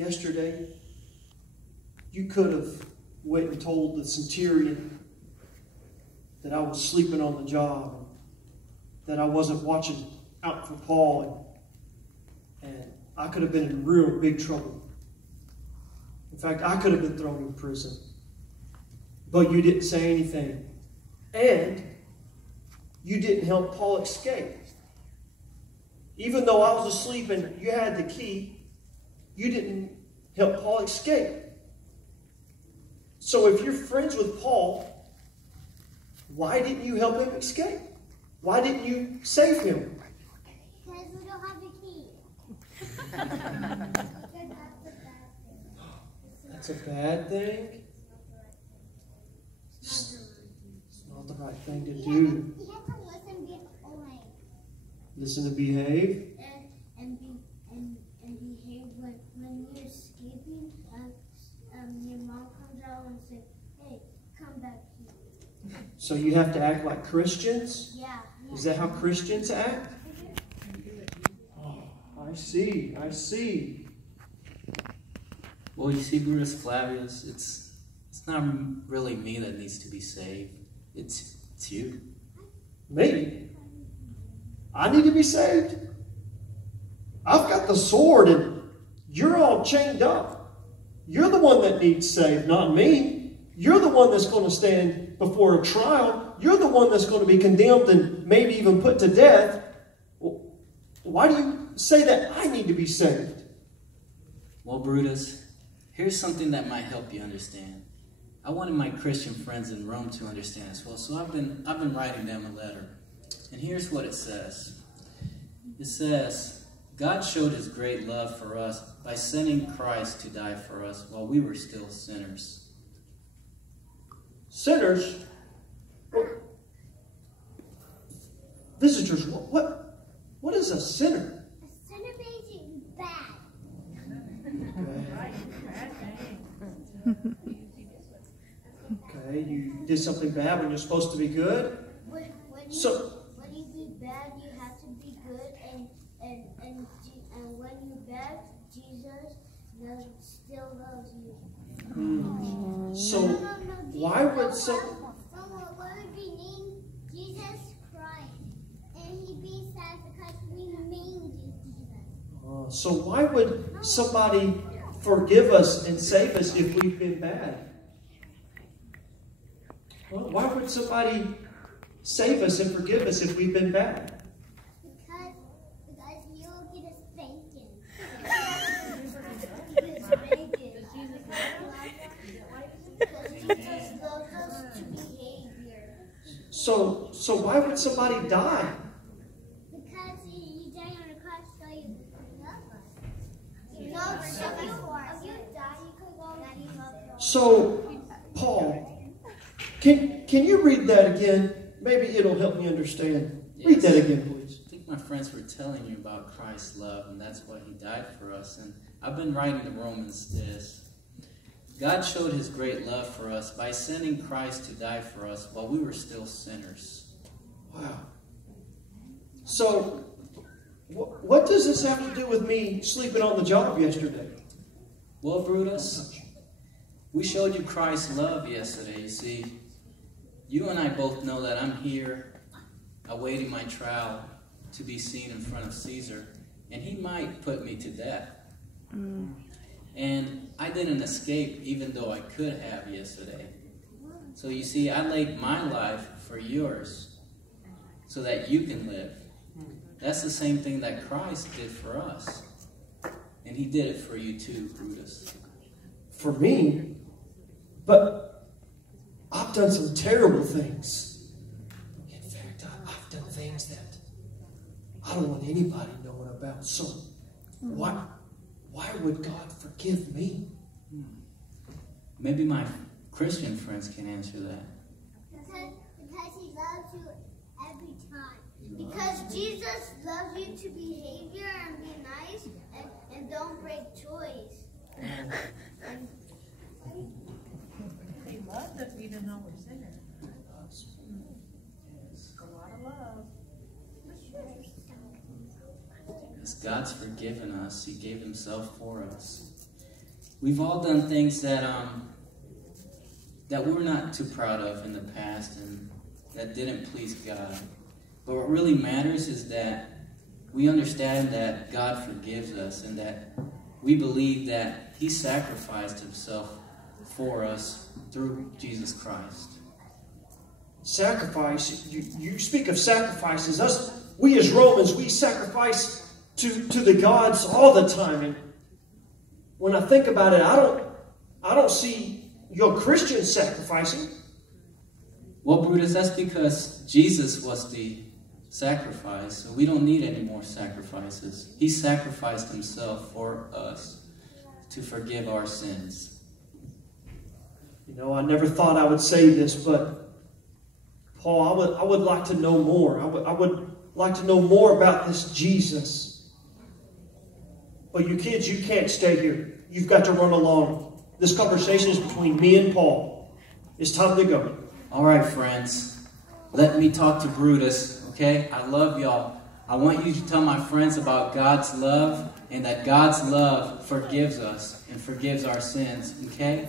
yesterday, you could have went and told the centurion that I was sleeping on the job, that I wasn't watching out for Paul, and I could have been in real big trouble. In fact, I could have been thrown in prison. But you didn't say anything. And you didn't help Paul escape. Even though I was asleep and you had the key, you didn't help Paul escape. So if you're friends with Paul, why didn't you help him escape? Why didn't you save him? Because we don't have the key. That's a bad thing? It's not the right thing to do. You have to listen, behave. Listen to behave? And behave when you're escaping. Your mom comes out and says, "Hey, come back here." So you have to act like Christians? Yeah. Is that how Christians act? Oh, I see. Well, you see, Brutus Flavius, it's not really me that needs to be saved. It's you. Me? I need to be saved? I've got the sword and you're all chained up. You're the one that needs saved, not me. You're the one that's going to stand before a trial. You're the one that's going to be condemned and maybe even put to death. Well, why do you say that I need to be saved? Well, Brutus, here's something that might help you understand. I wanted my Christian friends in Rome to understand as well, so I've been writing them a letter. And here's what it says. It says, God showed his great love for us by sending Christ to die for us while we were still sinners. Sinners? Visitors, what is a sinner? A sinner means bad. Okay, you did something bad when you're supposed to be good? When you be bad, you have to be good, and when you're bad, Jesus still loves you. So why would some... What would be named Jesus Christ, and he be sad because we named you Jesus. So why would somebody forgive us and save us if we've been bad? Well, why would somebody save us and forgive us if we've been bad? Because you'll get a spanking. Because Jesus loves us to behavior. So why would somebody die? Because you died on the cross so you love us. You know, if you die, you could go and you love us. So, Paul, can you read that again? Maybe it'll help me understand. Yes. Read that again, please. I think my friends were telling you about Christ's love, and that's why he died for us. And I've been writing to Romans this. God showed his great love for us by sending Christ to die for us while we were still sinners. Wow. So, what does this have to do with me sleeping on the job yesterday? Well, Brutus, we showed you Christ's love yesterday. You see, you and I both know that I'm here awaiting my trial to be seen in front of Caesar, and he might put me to death. And I didn't escape even though I could have yesterday. So you see, I laid my life for yours so that you can live. That's the same thing that Christ did for us. And he did it for you too, Brutus. For me? But I've done some terrible things. In fact, I've done things that I don't want anybody knowing about. So why would God forgive me? Maybe my Christian friends can answer that. Because he loves you every time. Because Jesus loves you to behavior and be nice and don't break toys. He loves us even though we're sinners. A lot of love. As God's forgiven us, he gave himself for us. we've all done things that we're not too proud of in the past and that didn't please God. But what really matters is that we understand that God forgives us and that we believe that He sacrificed Himself for us through Jesus Christ. Sacrifice, you speak of sacrifices. We as Romans, we sacrifice to the gods all the time. And when I think about it, I don't see your Christians sacrificing. Well, Brutus, that's because Jesus was the sacrifice, so we don't need any more sacrifices. He sacrificed Himself for us to forgive our sins. You know, I never thought I would say this, but Paul, I would like to know more. I would like to know more about this Jesus. But you kids, you can't stay here. You've got to run along. This conversation is between me and Paul. It's time to go. All right, friends. Let me talk to Brutus, okay? I love y'all. I want you to tell my friends about God's love and that God's love forgives us and forgives our sins, okay?